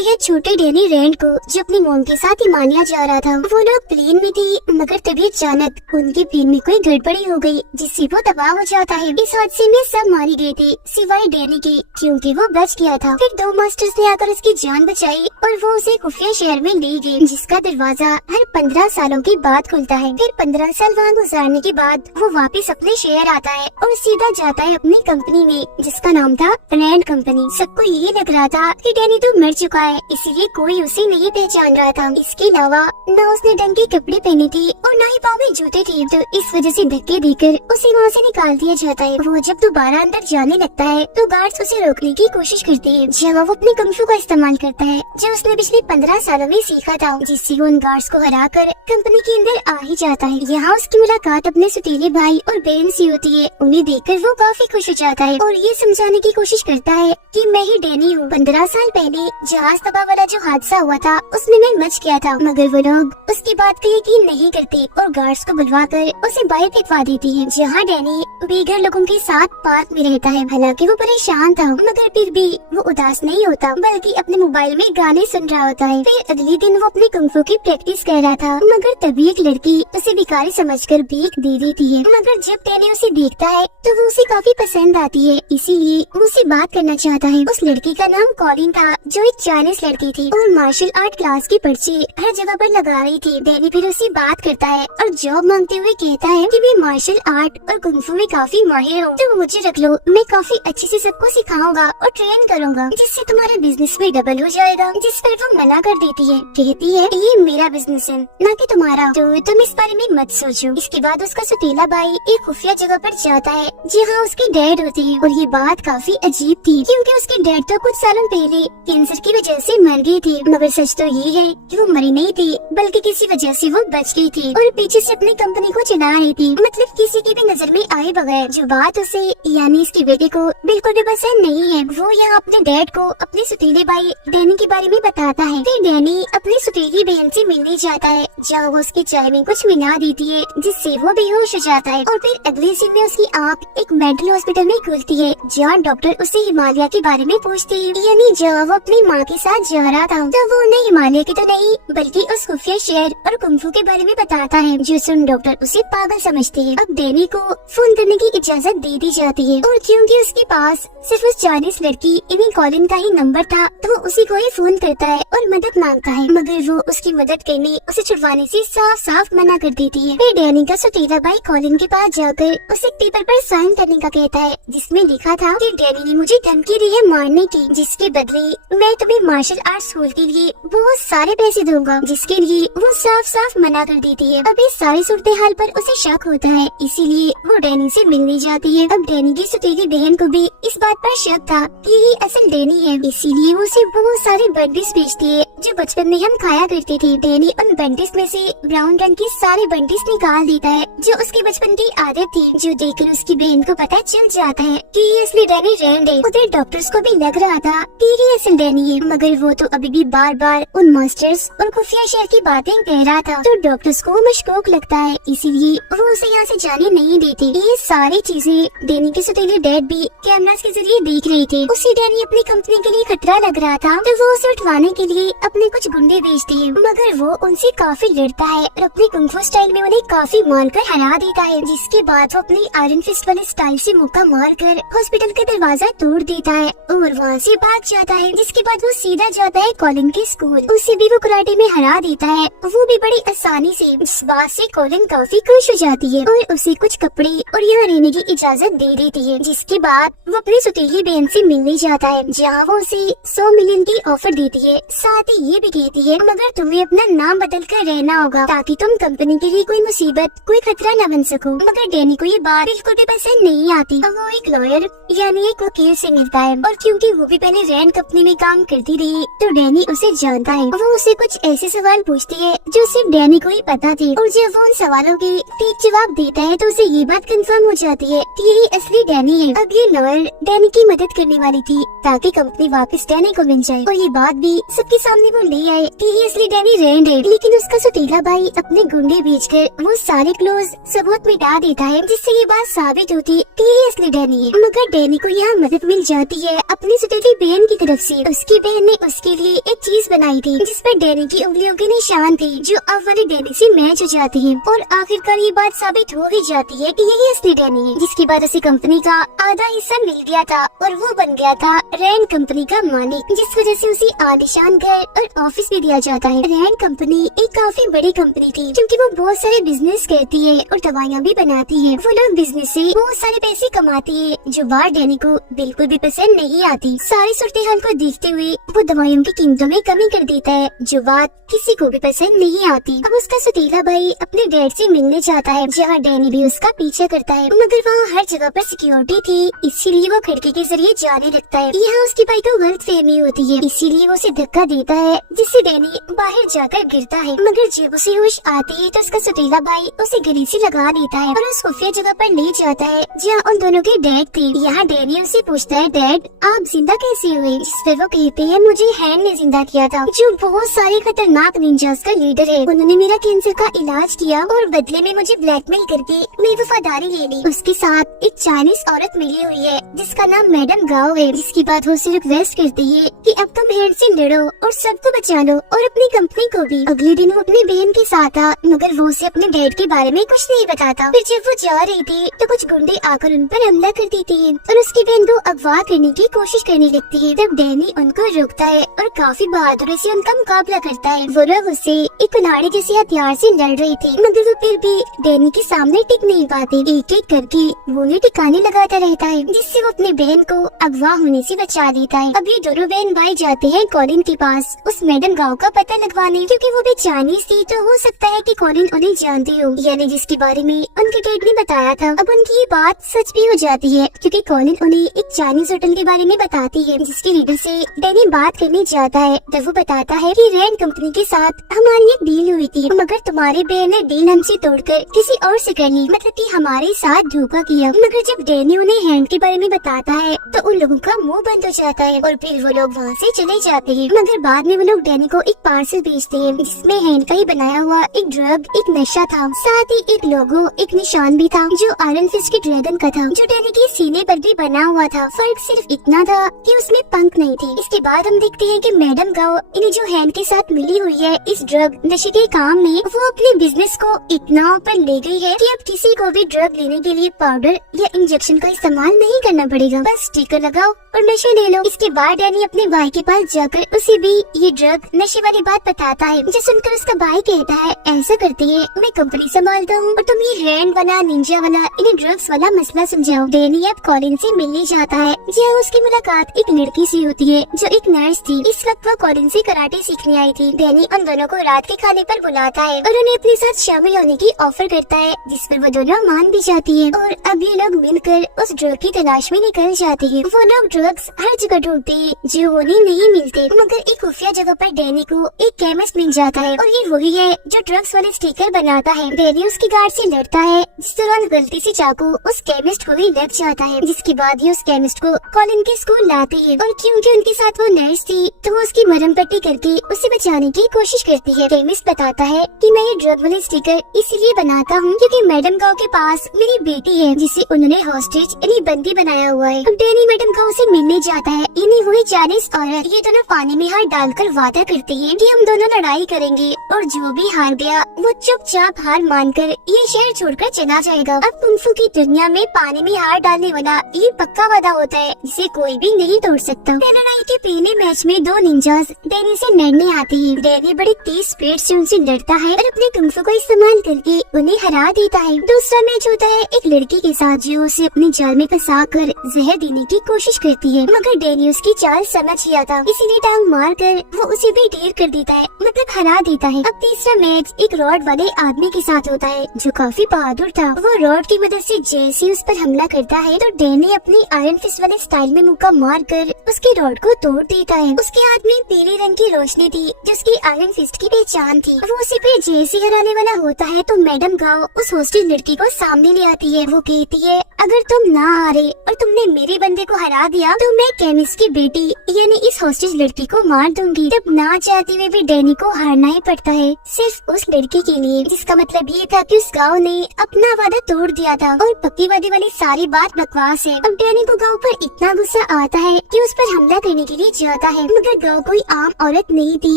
देखते हैं छोटे डैनी रैंड को, जो अपनी मॉम के साथ हिमालय जा रहा था। वो लोग प्लेन में थे, मगर तभी अचानक उनके प्लेन में कोई गड़बड़ी हो गई, जिससे वो तबाह हो जाता है। इस हादसे में सब मारे गए थे सिवाय डैनी के, क्योंकि वो बच गया था। फिर दो मास्टर्स ने आकर उसकी जान बचाई और वो उसे खुफिया शहर में ले गए, जिसका दरवाजा हर 15 सालों के बाद खुलता है। फिर 15 साल वहाँ गुजारने के बाद वो वापस अपने शहर आता है और सीधा जाता है अपनी कंपनी में, जिसका नाम था रैंड कंपनी। सबको ये लग रहा था कि डैनी तो मर चुका है, इसलिए कोई उसे नहीं पहचान रहा था। इसके अलावा न उसने ढंग के कपड़े पहने थे और न ही पाँव में जूते थे, तो इस वजह से धक्के देकर उसे वहाँ से निकाल दिया जाता है। वो जब दोबारा अंदर जाने लगता है तो गार्ड्स उसे रोकने की कोशिश करते हैं, जब वो अपने कुंग फू का इस्तेमाल करता है, जो उसने पिछले 15 सालों में सीखा था, जिससे वो उन गार्ड्स को हराकर कंपनी के अंदर आ ही जाता है। यहाँ उसकी मुलाकात अपने सतीले भाई और बहन से होती है। उन्हें देखकर वो काफी खुश हो जाता है और ये समझाने की कोशिश करता है कि मैं ही डैनी हूँ। 15 साल पहले जहाज तबाह वाला जो हादसा हुआ था उसमें मैं मच गया था, मगर वो लोग उसकी बात का यकीन नहीं करते और गार्ड्स को बुलवाकर उसे बाहर फेंकवा देती है, जहाँ डैनी बेघर लोगों के साथ पार्क में रहता है। हालांकि वो परेशान था, मगर फिर भी वो उदास नहीं होता, बल्कि अपने मोबाइल में गाने सुन रहा होता है। फिर अगले दिन वो अपने कुंग फू की प्रैक्टिस कर रहा था, मगर तभी एक लड़की उसे भिखारी समझकर भीख दे देती है। मगर जब डैनी उसे देखता है तो वो उसे काफी पसंद आती है, इसीलिए वो उससे बात करना चाहता है। उस लड़की का नाम कॉलिन था, जो एक चाइनीज लड़की थी और मार्शल आर्ट क्लास की पर्ची हर जगह पर लगा रही थी। डैनी फिर उससे बात करता है और जॉब मांगते हुए कहता है कि मैं मार्शल आर्ट और कुंग फू में काफी माहिर हूँ, तो मुझे रख लो, मैं काफी अच्छे से सबको सिखाऊंगा और ट्रेन करूंगा, जिससे तुम्हारा बिजनेस भी डबल हो जाएगा। जिस पर वो मना कर देती है, कहती है ये मेरा बिजनेस है न कि तुम्हारा, तो तुम इस बारे में मत सोचो। इसके बाद उसका सतीला भाई एक खुफिया जगह पर जाता है जहाँ उसके डैड होते हैं, और ये बात काफी अजीब थी, क्योंकि उसके डैड तो कुछ सालों पहले कैंसर की वजह से मर गए थे। मगर सच तो ये है कि वो मरी नहीं थी, बल्कि किसी वजह से वो बच गई थी और पीछे से अपनी कंपनी को चला रही थी, मतलब किसी की भी नजर में आए बगैर। जो बात उसे यानी इसके बेटे को बिल्कुल भी पसंद नहीं है। वो यहाँ अपने डैड को अपने सतीले भाई डैनी के बारे में बताता है। फिर डैनी अपनी सतीली बहन से मिलने जाता है, जहाँ वो उसके चाय में कुछ मिला देती है, जिससे वो बेहोश हो जाता है। और फिर अगले सीन में उसकी आँख एक मेंटल हॉस्पिटल में खुलती है, जहाँ डॉक्टर उससे हिमालय के बारे में पूछते हैं, यानी जहाँ वो अपनी माँ के साथ जा रहा था, तो वो उन्हें हिमालय की तो नहीं बल्कि उस खुफिया शहर और कुंग फू के बारे में बताता है, जो सुन डॉक्टर उसे पागल समझते हैं। अब डैनी को फोन करने की इजाजत दे दी जाती है, और क्योंकि उसके पास सिर्फ उस चाइनीज लड़की इवन कॉलिन का ही नंबर था, तो वो उसी को ही फोन करता है और मदद मांगता है, मगर वो उसकी मदद करने उसे छुड़वाने से साफ साफ मना कर देती है। फिर डैनी का सतीला भाई कॉलिन के पास जाकर उसे पेपर पर साइन करने का कहता है, जिसमें लिखा था कि डैनी ने मुझे धमकी दी है मारने की, जिसके बदले मैं तुम्हें मार्शल आर्ट स्कूल के लिए बहुत सारे पैसे दूंगा, जिसके लिए वो साफ साफ मना कर देती है। अब इस सारी सूरत हाल पर उसे शक होता है, इसीलिए वो डैनी से मिलने जाती है। अब डैनी की सतीली बहन को भी इस बात पर शक था कि ये असल डैनी है, इसीलिए वो उसे बहुत सारे बंडिस बेचती है, जो बचपन में हम खाया करते थे। डैनी उन बंडिस में से ब्राउन रंग की सारे बंडिस निकाल देता है, जो उसकी बचपन की आदत थी, जो देखकर उसकी बहन को पता चल जाता है कि ये असली डैनी रैंड है। उधर डॉक्टर्स को भी लग रहा था कि ये असल डैनी है, मगर वो तो अभी भी बार बार उन मास्टर्स और खुफिया शहर की बातें कह रहा था, तो डॉक्टर्स को मशकूक लगता है, इसीलिए वो उसे यहाँ से जाने नहीं देते। ये सारी चीजें डैनी के सतीले डैड भी कैमरास के जरिए देख रहे थे। उसी डैनी अपनी कंपनी के लिए खतरा लग रहा था, तो वो उसे उठवाने के लिए अपने कुछ गुंडे भेजते हैं, मगर वो उनसे काफी लड़ता है और अपने कुंग फू स्टाइल में उन्हें काफी मारकर हरा देता है। जिसके बाद वो अपनी आयरन फिस्ट वाले स्टाइल से मुक्का मारकर हॉस्पिटल का दरवाजा तोड़ देता है और वहाँ से भाग जाता है। जिसके बाद वो सीधा जाता है कॉलिन के स्कूल, उसे भी वो कराटे में हरा देता है, वो भी बड़ी आसानी से। इस बात से कॉलिन काफी खुश हो जाती है और उसे कुछ कपड़े और यहाँ रहने की इजाजत दे देती है। जिसके बाद वो अपनी सतीली बहन से मिलने जाता है, जहाँ वो उसे 100 मिलियन की ऑफर देती है। साथ ही ये भी कहती है, मगर तुम्हें अपना नाम बदल कर रहना होगा, ताकि तुम कंपनी के लिए कोई मुसीबत कोई खतरा न बन सको। मगर डैनी को ये बात बिल्कुल भी पसंद नहीं आती। वो एक लॉयर यानी एक वकील से मिलता है, और क्योंकि वो भी पहले रैंड कंपनी में काम करती रही, तो डैनी उसे जानता है। वो उसे कुछ ऐसे सवाल पूछती है जो सिर्फ डैनी को ही पता थे, और जब वो उन सवालों के ठीक जवाब देता है, तो उसे ये बात कंफर्म हो जाती है कि यही असली डैनी है। अब ये लॉयर डैनी की मदद करने वाली थी, ताकि कंपनी वापस डैनी को मिल जाए, और ये बात भी सबके सामने में वो ले आए कि ये असली डैनी रैंड है, लेकिन उसका सुटीला भाई अपने गुंडे भेजकर वो सारे क्लोज सबूत मिटा देता है, जिससे ये बात साबित होती है कि ये असली डैनी है। मगर डैनी को यहाँ मदद मिल जाती है अपनी सुटीली बहन की तरफ से। उसकी बहन ने उसके लिए एक चीज बनाई थी जिस पर डैनी की उंगलियों के निशान थे, जो अब वाले डैनी से मैच हो जाती है। और आखिरकार ये बात साबित हो ही जाती है कि यही असली डैनी है, जिसके बाद उसे कंपनी का आधा हिस्सा मिल गया था और वो बन गया था रैंड कंपनी का मालिक, जिस वजह से उसे आलीशान घर और ऑफिस भी दिया जाता है। रैंड कंपनी एक काफी बड़ी कंपनी थी, क्योंकि वो बहुत सारे बिजनेस करती है और दवाइयाँ भी बनाती है। वो लोग बिजनेस से बहुत सारे पैसे कमाती है, जो बात डैनी को बिल्कुल भी पसंद नहीं आती। सारी सूरत हाल को देखते हुए वो दवाइयों की कीमतों में कमी कर देता है, जो बात किसी को भी पसंद नहीं आती। अब उसका सुतीला भाई अपने डैड से मिलने जाता है, जहाँ डैनी भी उसका पीछा करता है, मगर वहाँ हर जगह पर सिक्योरिटी थी, इसीलिए वो खिड़की के जरिए जाने लगता है। यहाँ उसकी भाई को गलतफहमी होती है, इसीलिए वो उसे धक्का देता है, जिससे डैनी बाहर जाकर गिरता है। मगर जब उसे होश आती है तो उसका सुतीला भाई उसे गले से लगा लेता है और उस खुफिया जगह पर ले जाता है जहाँ उन दोनों के डैड थे। यहाँ डैनी उससे पूछता है, डैड आप जिंदा कैसे हुए? जिस पर वो कहते हैं, मुझे हैंड ने जिंदा किया था, जो बहुत सारे खतरनाक निंजास का लीडर है। उन्होंने मेरा कैंसर का इलाज किया और बदले में मुझे ब्लैकमेल करके मेरी वफादारी ले ली। उसके साथ एक चाइनीज औरत मिली हुई है जिसका नाम मैडम गाओ है, जिसके बाद वो उसे रिक्वेस्ट करती है कि अब तुम हैंड से लड़ो और सबको बचा लो और अपनी कंपनी को भी। अगले दिन वो अपनी बहन के साथ था, मगर वो उसे अपने डैड के बारे में कुछ नहीं बताता। फिर जब वो जा रही थी तो कुछ गुंडे आकर उन पर हमला कर देते हैं और उसकी बहन को अगवा करने की कोशिश करने लगती है। तब डैनी उनको रोकता है और काफी बहादुरी से उनका मुकाबला करता है। वो लोग उससे एक कुल्हाड़ी जैसे हथियार से लड़ रहे थे, मगर वो फिर भी डैनी के सामने टिक नहीं पाते। एक एक करके वो उन्हें टिकाने लगाता रहता है, जिससे वो अपनी बहन को अगवा होने से बचा लेता है। अब ये दोनों बहन भाई जाते हैं कॉलिन के पास उस मैडम गाँव का पता लगवाने, क्योंकि वो भी चाइनीज थी तो हो सकता है कि कॉलिन उन्हें जानती हो, यानी जिसके बारे में उनके डैड ने बताया था। अब उनकी ये बात सच भी हो जाती है, क्योंकि कॉलिन उन्हें एक चाइनीज होटल के बारे में बताती है, जिसके लीडर से डैनी बात करने जाता है। तब वो बताता है कि रैंड कंपनी के साथ हमारी एक डील हुई थी, मगर तुम्हारे बहन ने डील हमसे तोड़कर किसी और से कर ली, मतलब कि हमारे साथ धोखा किया। मगर जब डैनी उन्हें हैंड के बारे में बताता है तो उन लोगों का मुंह बंद हो जाता है और फिर वो लोग वहाँ से चले जाते हैं। मगर बाद में वो लोग डैनी को एक पार्सल भेजते हैं, जिसमें हैंड का ही बनाया हुआ एक ड्रग, एक नशा था, साथ ही एक लोगो, एक निशान भी था जो आयरन फिस्ट के ड्रैगन का था, जो डैनी के सीने पर भी बना हुआ था। फर्क सिर्फ इतना था कि उसमें पंख नहीं थे। इसके बाद हम देखते हैं कि मैडम गाओ इन्हें जो हैंड के साथ मिली हुई है इस ड्रग नशे के काम में, वो अपने बिजनेस को इतना ऊपर ले गई है कि अब किसी को भी ड्रग लेने के लिए पाउडर या इंजेक्शन का इस्तेमाल नहीं करना पड़ेगा, बस स्टिकर लगाओ और नशे ले लो। इसके बाद डैनी अपने भाई के पास जाकर उसे भी ये ड्रग नशे वाली बात बताता है, जो सुनकर उसका भाई कहता है, ऐसा करती है मैं कंपनी संभालता हूँ और तुम ये रैंड वाला, निंजा वाला, इन्हें ड्रग्स वाला मसला समझाओ। डैनी अब कॉलिन से मिलने जाता है, जहाँ उसकी मुलाकात एक लड़की से होती है जो एक नर्स थी। इस वक्त वो कॉलिन से कराटे सीखने आई थी। डैनी उन दोनों को रात के खाने पर बुलाता है और उन्हें अपने साथ शामिल होने की ऑफर करता है, जिस पर वो दोनों मान भी जाती है। और अब ये लोग मिलकर उस ड्रग की तलाश में निकल जाते हैं। वो लोग ड्रग्स हर जगह ढूंढते हैं जो उन्हें नहीं मिलते, मगर एक खुफिया जगह पर डैनी को एक केमिस्ट मिल जाता है और ये वही है जो ड्रग्स वाले स्टिकर बनाता है। डैनी उसकी गार्ड से लड़ता है, जिस दौरान गलती से चाकू उस केमिस्ट को ही लग जाता है, जिसके बाद ये उस केमिस्ट को कॉलिन के स्कूल लाते हैं और क्योंकि उनके साथ वो नर्स थी तो वो उसकी मरहम पट्टी करके उसे बचाने की कोशिश करती है। केमिस्ट बताता है कि मैं ये ड्रग वाले स्टिकर इसलिए बनाता हूँ क्योंकि मैडम गाँव के पास मेरी बेटी है जिसे उन्होंने हॉस्टेज यानी बंदी बनाया हुआ है। अब डैनी मैडम गाँव से मिलने जाता है। इन्हीं हुई चाइनीज औरत ये दोनों पानी में हाथ डालकर वादा करते हैं कि हम दोनों लड़ाई करेंगे और जो भी हार गया वो चुपचाप हार मानकर ये शहर छोड़कर चला जाएगा। अब कुंफू की दुनिया में पानी में हार डालने वाला ये पक्का वादा होता है जिसे कोई भी नहीं तोड़ सकता। लड़ाई के पहले मैच में दो निंजास डैनी से लड़ने आते हैं। डैनी बड़ी तेज स्पीड से उनसे लड़ता है और अपने कुंफू को इस्तेमाल करके उन्हें हरा देता है। दूसरा मैच होता है एक लड़की के साथ जो उसे अपने जाल में फंसा कर जहर देने की कोशिश करती है, मगर डैनी उसकी चाल समझ गया था, इसीलिए टांग मार कर वो उसे भी ढेर कर देता है, मतलब हरा देता है। है। अब तीसरा मैच एक रॉड वाले आदमी के साथ होता है जो काफी बहादुर था। वो रॉड की मदद से जैसे उस पर हमला करता है तो डैनी अपनी आयरन फिस्ट वाले स्टाइल में मुक्का मार कर उसकी रॉड को तोड़ देता है। उसके हाथ में पीले रंग की रोशनी थी जिसकी आयरन फिस्ट की पहचान थी। वो उसी पे जैसे हराने वाला होता है तो मैडम गाओ उस हॉस्टेज लड़की को सामने ले आती है। वो कहती है अगर तुम ना हारे और तुमने मेरे बंदे को हरा दिया तो मैं केमिस्ट की बेटी यानी इस हॉस्टेज लड़की को मार दूंगी। तब ना चाहते हुए भी डैनी को हारना ही पड़ता है सिर्फ उस लड़की के लिए, जिसका मतलब ये था कि उस गाँव ने अपना वादा तोड़ दिया था और पक्की वादे वाली सारी बात बकवास है। अब डैनी को गाँव पर इतना गुस्सा आता है कि उस पर हमला करने के लिए जाता है, मगर गाँव कोई आम औरत नहीं थी,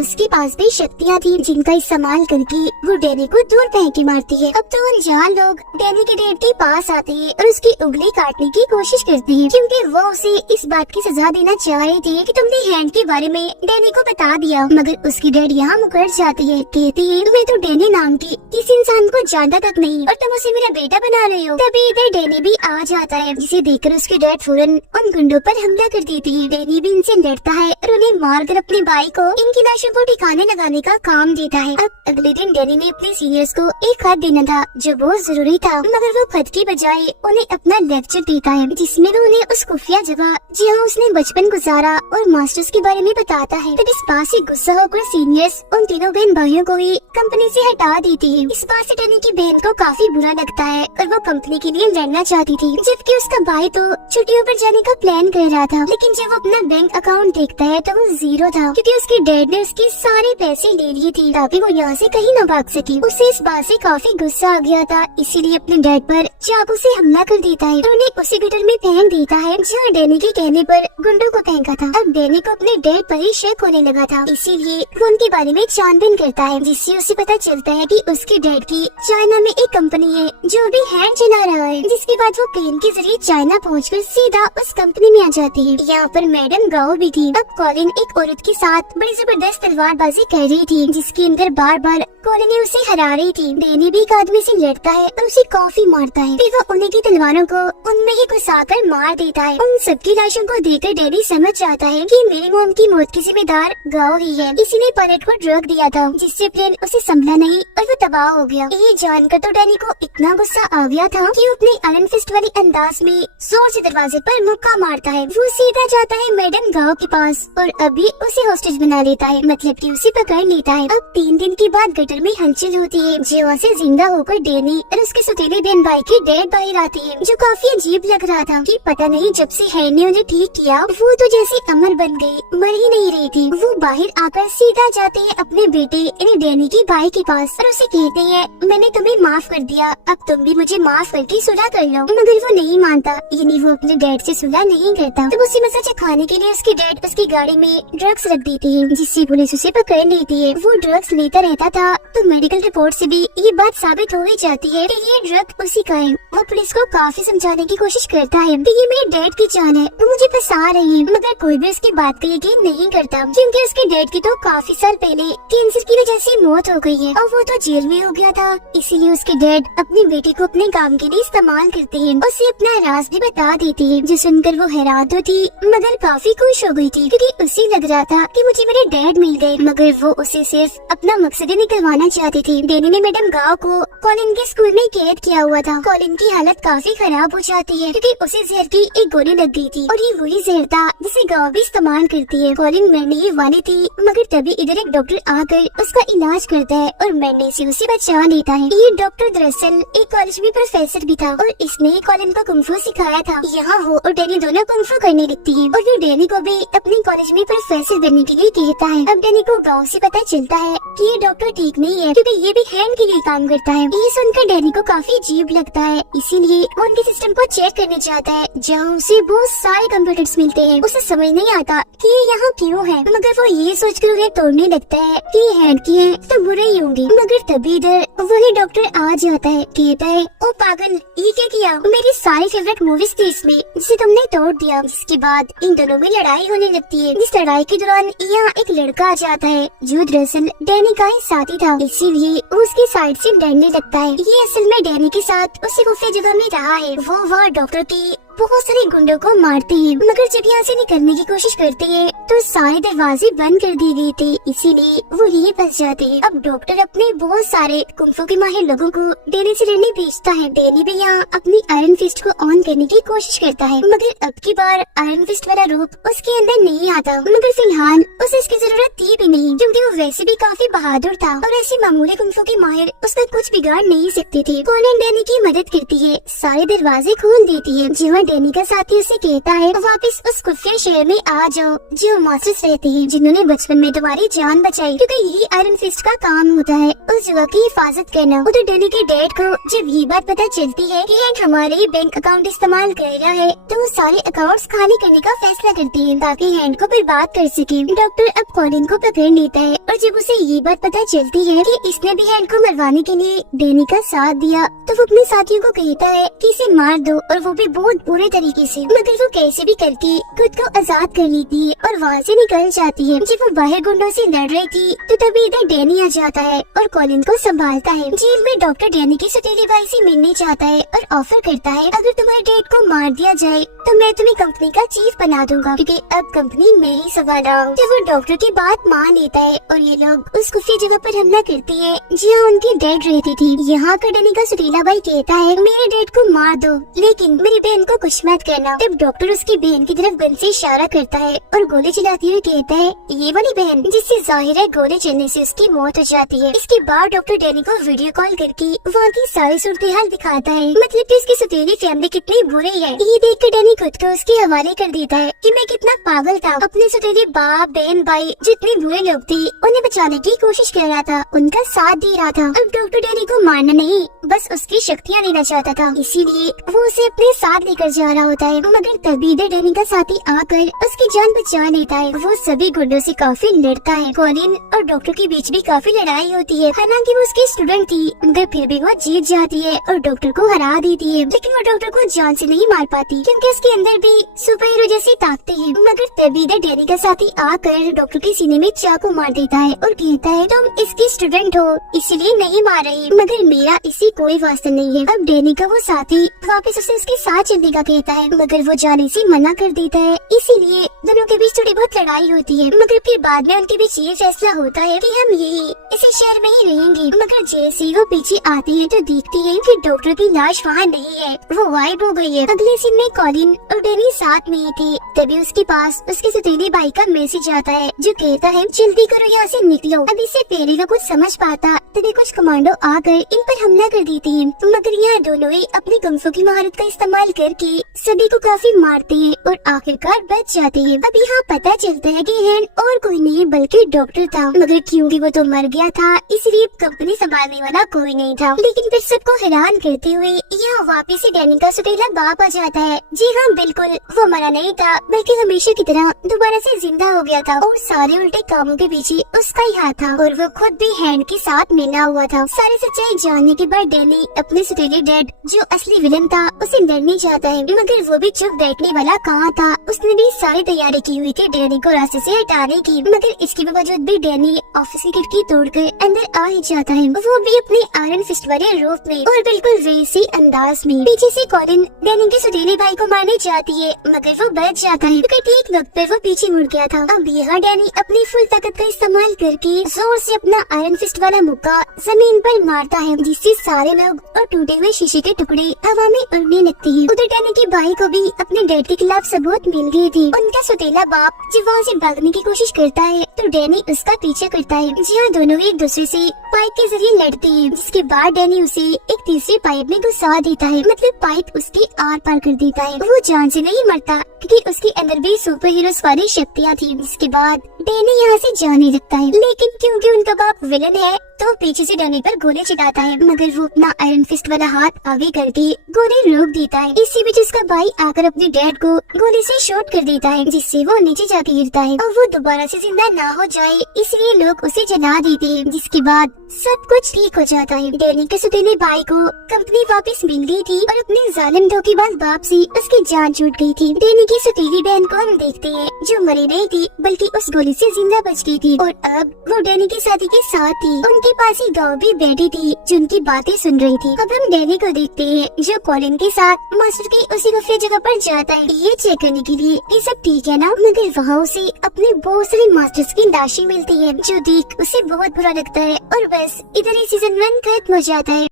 उसके पास भी शक्तियाँ थी जिनका इस्तेमाल करके वो डैनी को दूर फेंक के मारती है। अब तो अनजान लोग डैनी के डैड के पास आते हैं और उसकी उंगली काटने की कोशिश करते हैं क्योंकि वो उसे इस बात की सजा देना चाह रहे थे कि तुमने हैंड के बारे में डैनी को बता दिया। मगर उसकी डैड यहाँ मुकर जाती है, कहती है तुम्हें तो डैनी नाम की किसी इंसान को जानता तक नहीं और तुम उसे मेरा बेटा बना रहे हो। तभी इधर डैनी भी आ जाता है जिसे देखकर उसके डैड फौरन उन गुंडों पर हमला कर देती है। डैनी भी इनसे लड़ता है और उन्हें मारकर अपने भाई को इनकी लाशों को ठिकाने लगाने का काम देता है। अब अगले दिन डैनी ने अपने सीनियर्स को एक खत देना था जो बहुत जरूरी था, मगर वो खत की बजाय उन्हें अपना लेक्चर देता है जिसमें वो उन्हें उस खुफिया जगह जहाँ उसने बचपन गुजारा और मास्टर्स के बारे में बताता है। तब इस बात से गुस्सा होकर सीनियर्स उन तीनों बहन भाइयों को ही कंपनी से हटा देती है। इस बात से डैनी की बहन को काफी बुरा लगता है और वो कंपनी के लिए लड़ना चाहती थी, जबकि उसका भाई तो छुट्टियों पर जाने का प्लान कर रहा था। लेकिन जब वो अपना बैंक अकाउंट देखता है तो वो जीरो था क्योंकि उसके डैड ने उसके सारे पैसे ले लिए थे ताकि वो यहाँ से कहीं न भाग सके। उसे इस बात से काफी गुस्सा आ गया था, इसीलिए अपने डैड पर चाकू से हमला कर देता है और उन्हें उसी गटर में फेंक देता है जहाँ डैनी के कहने पर गुंडों को फेंका था। अब डैनी को अपने डैड पर ही शक होने लगा था, इसीलिए वो उनके बारे में छानबीन करता है जिससे उसे पता चलता है कि उसके डैड की चाइना में एक कंपनी है जो भी हैंड चला रहा है। जिसके बाद वो प्लेन के जरिए चाइना पहुंचकर सीधा उस कंपनी में आ जाती है। यहाँ पर मैडम गाओ भी थी। अब कॉलिन एक औरत के साथ बड़ी जबरदस्त तलवारबाजी कर रही थी जिसके अंदर बार बार कॉलिन उसे हरा रही थी। डैनी भी एक आदमी से लड़ता है और उसे काफी मारता है, फिर वो उन्हीं की तलवारों को उनमें ही घुसाकर मार देता है। उन सबकी लाशों को देखकर डैनी समझ जाता है कि मेरी मॉम की मौत की जिम्मेदार गाओ ही है। इसी ने पायलट को ड्रग दिया था जिससे प्लेन उसे संभला नहीं और वो तबाह हो गया। ये जानकर तो डैनी को इतना गुस्सा आ गया था कि वो अपने आयरन फिस्ट वाली अंदाज में जोर से दरवाजे पर मुक्का मारता है। वो सीधा जाता है मैडम गाओ के पास और अभी उसे हॉस्टेज बना लेता है, मतलब कि उसे पकड़ लेता है। अब 3 दिन के बाद गटर में हलचल होती है जहाँ से जिंदा होकर डैनी और उसके सौतेले बहन भाई की डेड बाहर आती है, जो काफी अजीब लग रहा था कि पता नहीं जब से हैन ने उन्हें ठीक किया वो तो जैसे अमर बन गई, मर ही नहीं रही थी। वो बाहर आकर सीधा जाते हैं अपने बेटे यानी डैनी के भाई के पास और उसे कहते हैं मैंने तुम्हें माफ कर दिया, अब तुम भी मुझे माफ करके सुलह कर लो। मगर वो नहीं मानता, यानी वो अपने डैड से सुलह नहीं करता। तो उसे मजा चखाने के लिए उसके डैड उसकी गाड़ी में ड्रग्स रख देती है जिससे पुलिस उसे पकड़ लेती है। वो ड्रग्स लेता रहता था तो मेडिकल रिपोर्ट से भी ये बात साबित हो ही जाती है कि ये ड्रग उसी का है। वो पुलिस को काफी समझाने की कोशिश करता है कि ये मेरे डैड की जान है, वो मुझे फंसा रही है, मगर कोई भी उसकी बात का यकीन नहीं करता क्योंकि उसके डैड की तो काफी साल पहले कैंसर की वजह से मौत हो गई है और वो तो जेल में हो गया था। इसीलिए उसके डैड अपनी बेटी को अपने काम के लिए इस्तेमाल करते हैं, उसे अपना राज भी बता देती है, जो सुनकर वो हैरान तो थी मगर काफी खुश हो गई थी क्योंकि उसे लग रहा था कि मुझे मेरे डैड मिल गए, मगर वो उसे सिर्फ अपना मकसद निकलवाना चाहती थी। डैनी ने मैडम गाओ को कॉलिन के स्कूल में कैद किया हुआ था। कॉलिन की हालत काफी खराब हो जाती है क्योंकि उसे जहर की एक गोली लग गई थी और ये वही जहर था जिसे गाओ भी इस्तेमाल करती है। कॉलिन मरने ही वाली थी मगर तभी इधर एक डॉक्टर आकर उसका इलाज करता है और मरने से उसे बचा लेता है। ये डॉक्टर दरअसल एक कॉलेज में प्रोफेसर भी था और इसने कॉलिन को कुंफू सिखाया था। यहाँ वो और डैनी दोनों कुंफू करने लगती है और वो डैनी को भी अपने कॉलेज में प्रोफेसर बनने के लिए कहता है। अब डैनी को गाँव से पता चलता है कि ये डॉक्टर ठीक नहीं है क्योंकि ये भी हैंड के लिए काम करता है। ये सुनकर डैनी को काफी अजीब लगता है, इसीलिए वो उनके सिस्टम को चेक करने जाता है जहाँ उसे बहुत सारे कंप्यूटर्स मिलते हैं। उसे समझ नहीं आता कि ये यहाँ क्यों है, मगर वो ये सोचकर उन्हें तोड़ने लगता है कि ये हैंड की है तो बुरे ही होंगे। मगर तभी इधर वही डॉक्टर आ जाता है, कहता है ओ पागल ये क्या किया, मेरी सारी फेवरेट मूवीज थी इसमें जिसे तुमने तोड़ दिया। जिसके बाद इन दोनों में लड़ाई होने लगती है। इस लड़ाई के दौरान यहाँ एक लड़का आ जाता है जो दरअसल डैनी का ही साथी था, इसीलिए उसकी साइड से डरने लगता है। ये असल में डैनी के साथ उसी खुफिया जगह में रहा है। वो वहाँ डॉक्टर की बहुत सारे गुंडों को मारते हैं, मगर जब यहाँ से निकलने की कोशिश करते हैं तो सारे दरवाजे बंद कर दिए गए थे, इसीलिए वो यहीं फंस जाते हैं। अब डॉक्टर अपने बहुत सारे कुंफू के माहिर लोगों को डैनी से लड़ने भेजता है। डैनी भी यहाँ अपनी आयरन फिस्ट को ऑन करने की कोशिश करता है, मगर अब की बार आयरन फिस्ट वाला रूप उसके अंदर नहीं आता। मगर फिलहाल उसे इसकी जरूरत थी भी नहीं, क्योंकि वो वैसे भी काफी बहादुर था और ऐसे मामूली कुंफू के माहिर उसका कुछ बिगाड़ नहीं सकते थे। कॉलिन डैनी की मदद करती है, सारे दरवाजे खोल देती है। जहाँ डैनी का साथी उसे कहता है वापस उस खुफिया शहर में आ जाओ जो मास्टर्स रहते हैं, जिन्होंने बचपन में तुम्हारी जान बचाई, क्योंकि यही आयरन फिस्ट का काम होता है, उस जगह की हिफाजत करना। उधर डैनी के डैड को जब ये बात पता चलती है कि हैंक हमारे बैंक अकाउंट इस्तेमाल कर रहा है, तो वो सारे अकाउंट्स खाली करने का फैसला करती है ताकि हैंक को बर्बाद कर सके। डॉक्टर अब कॉलिन को पकड़ लेता है और जब उसे ये बात पता चलती है कि इसने भी हैंक को मरवाने के लिए डैनी का साथ दिया, तो वो अपने साथियों को कहता है कि इसे मार दो, और वो भी बहुत बुरे तरीके से। मगर वो कैसे भी करके खुद को आजाद कर लेती है और वहाँ से निकल जाती है। जब वो बाहर गुंडों से लड़ रही थी तो तभी इधर डैनी आ जाता है और कॉलिन को संभालता है। जेल में डॉक्टर डैनी के सौतेले भाई से मिलने चाहता है और ऑफर करता है अगर तुम्हारे डैड को मार दिया जाए तो मैं तुम्हें कंपनी का चीफ बना दूंगा, क्योंकि अब कंपनी में ही संभाला हूँ। जब वो डॉक्टर की बात मान लेता है और ये लोग उस खुफिया जगह पर हमला करते हैं जहाँ उनकी डैड रहती थी। यहाँ का डैनी का सौतेला भाई कहता है मेरे डैड को मार दो, लेकिन मेरी बहन को कुछ मत करना। तब डॉक्टर उसकी बहन की तरफ गन से इशारा करता है और गोली चलाते हुए कहता है ये वाली बहन, जिससे जाहिर है गोली चलने से उसकी मौत हो जाती है। इसके बाद डॉक्टर डैनी को वीडियो कॉल करके वहाँ की सारी सूरत हाल दिखाता है, मतलब कि उसकी सौतेली फैमिली कितनी बुरी है। ये देख कर डैनी खुद को उसके हवाले कर देता है कि मैं कितना पागल था, अपने सौतेले बाप बहन भाई जितने बुरे लोग थे उन्हें बचाने की कोशिश कर रहा था, उनका साथ दे रहा था। अब डॉक्टर डैनी को मारना नहीं, बस उसकी शक्तियाँ लेना चाहता था, इसीलिए वो उसे अपने साथ लेकर जा रहा होता है। मगर तभी इधर डैनी का साथी आकर उसकी जान बचा लेता है। वो सभी गुंडों से काफी लड़ता है। कॉलिन और डॉक्टर के बीच भी काफी लड़ाई होती है। हालांकि वो उसकी स्टूडेंट थी, मगर फिर भी वो जीत जाती है और डॉक्टर को हरा देती है। लेकिन वो डॉक्टर को जान से नहीं मार पाती, क्योंकि उसके अंदर भी सुपर हीरो जैसी ताकतें हैं। मगर तभी इधर डैनी का साथी आकर डॉक्टर के सीने में चाकू मार देता है और कहता है तुम इसकी स्टूडेंट हो इसलिए नहीं मार रही, मगर मेरा इसी कोई वास्ता नहीं है। अब डैनी का वो साथी वापस उसे उसके साथ चलने का कहता है, मगर वो जाने से मना कर देता है। इसीलिए दोनों के बीच थोड़ी बहुत लड़ाई होती है, मगर फिर बाद में उनके बीच ये फैसला होता है कि हम यही इसी शहर में ही रहेंगे। मगर जैसे ही वो पीछे आती है तो देखती है कि डॉक्टर की लाश वहाँ नहीं है, वो गायब हो गई है। अगले सीन में कॉलिन और डैनी साथ में ही थे। तभी उसके पास उसके सौतेले भाई का मैसेज आता है जो कहता है जल्दी करो यहाँ से निकलो। अब इससे पहले वो कुछ समझ पाता तभी कुछ कमांडो आकर इन पर हमला कर देते हैं, मगर यहाँ दोनों ही अपनी कुंफू की महारत का इस्तेमाल करके सभी को काफी मारते हैं और आखिरकार बच जाते हैं। अब यहाँ पता चलता है कि हैंड और कोई नहीं बल्कि डॉक्टर था, मगर क्योंकि वो तो मर गया था इसलिए कंपनी संभालने वाला कोई नहीं था। लेकिन फिर सबको हैरान करते हुए यहाँ वापिस से डैनी का सौतेला बाप आ जाता है। जी हाँ बिल्कुल, वो मरा नहीं था बल्कि हमेशा की तरह दोबारा से जिंदा हो गया था और सारे उल्टे कामों के पीछे उसका ही हाथ था और वो खुद भी हैंड के साथ मिला हुआ था। सारी सच्चाई जानने के बाद डैनी अपने सौतेले डैड जो असली विलन था उसे लड़ने जाता है, मगर वो भी चुप बैठने वाला कहाँ था। उसने भी सारी तैयारी की हुई थी डैनी को रास्ते से हटाने की, मगर इसके बावजूद भी डैनी ऑफिस की खिड़की तोड़कर अंदर आ ही जाता है, वो भी अपने आयरन फिस्ट वाले रूप में और बिल्कुल वैसे अंदाज में। पीछे से कॉलिन डैनी के सौतेले भाई को मारने जाती है, मगर वो बच जाता है क्योंकि ठीक वक्त पर वो पीछे मुड़ गया था। अब यहाँ डैनी अपनी फुल ताकत का इस्तेमाल करके जोर से अपना आयरन फिस्ट वाला मुक्का जमीन पर मारता है, जिससे सारे लोग और टूटे हुए शीशे के टुकड़े हवा में उड़ने लगते हैं। उधर डैनी के भाई को भी अपने डैड के खिलाफ सबूत मिल गए थे। उनका सौतेला बाप जब वहाँ से भागने की कोशिश करता है तो डैनी उसका पीछे करता है, जहाँ दोनों एक दूसरे से पाइप के जरिए लड़ते हैं, जिसके बाद डैनी उसे एक तीसरे पाइप में घुसा देता है, मतलब पाइप उसके आर पार कर देता है। वो जान से नहीं मरता क्योंकि उसके अंदर भी सुपर हीरोज वाली शक्तियाँ थी। जिसके बाद डैनी यहाँ से जाने लगता है, लेकिन क्योंकि उनका बाप विलन है तो पीछे से डैनी पर गोली चलाता है, मगर वो अपना आयरन फिस्ट वाला हाथ आगे करके गोली रोक देता है। इसी बीच उसका भाई आकर अपने डैड को गोली से शॉट कर देता है, जिससे वो नीचे जाके गिरता है और वो दोबारा से जिंदा ना हो जाए इसलिए लोग उसे जला देते हैं। जिसके बाद सब कुछ ठीक हो जाता है। डैनी के सुतीले भाई को कंपनी वापस मिल गई थी और अपने जालिम धोखेबाज बाप से उसकी जान छूट गई थी। डैनी की सुतीली बहन को हम देखते हैं जो मरी नहीं थी बल्कि उस गोली से जिंदा बच गई थी और अब वो डैनी की शादी के साथ थी। उनके पास ही गाँव भी बैठी थी जो उनकी बातें सुन रही थी। अब हम डैनी को देखते हैं जो कॉलिन के साथ मास्टर की उसी खुफिया जगह पर जाता है ये चेक करने के लिए कि सब ठीक है ना, मगर वहाँ उसे अपने बहुत सारे मास्टर्स की लाशें मिलती है जो देख उसे बहुत बुरा लगता है और बस इधर ही सीजन 1 खत्म हो जाता है।